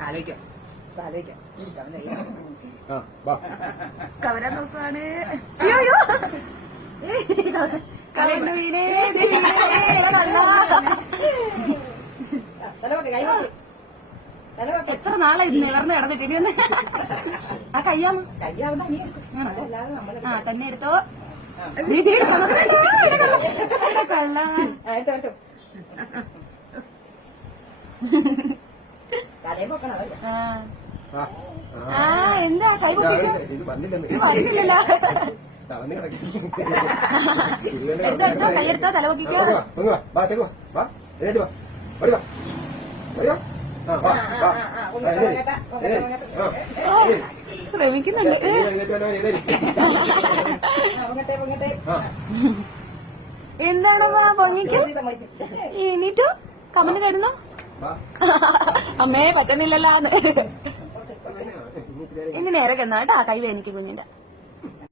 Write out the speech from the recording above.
ആലോചിക്കാം കവരാൻ നോക്കുവാണ്. അയ്യോ കവറിന്റെ വീട് എത്ര നാളെ ഇത് നിവർന്ന് കിടന്നിട്ട് ആ കയ്യാമ ആ തന്നെ എടുത്തോ കൊള്ള ആ എന്താ കൈ പൊക്കില്ലല്ലോ എടുത്തോ കൈയെടുത്തോ തല പൊക്കിക്കോ ശ്രമിക്കുന്നുണ്ട്. എന്താണോ പൊങ്ങിക്ക് എണീറ്റോ കമന്റ് കേടുന്നോ അമ്മേ പറ്റുന്നില്ലല്ലോ ഇനി നേരെ എന്നാട്ടാ കൈ വേനിക്ക് കുഞ്ഞിന്റെ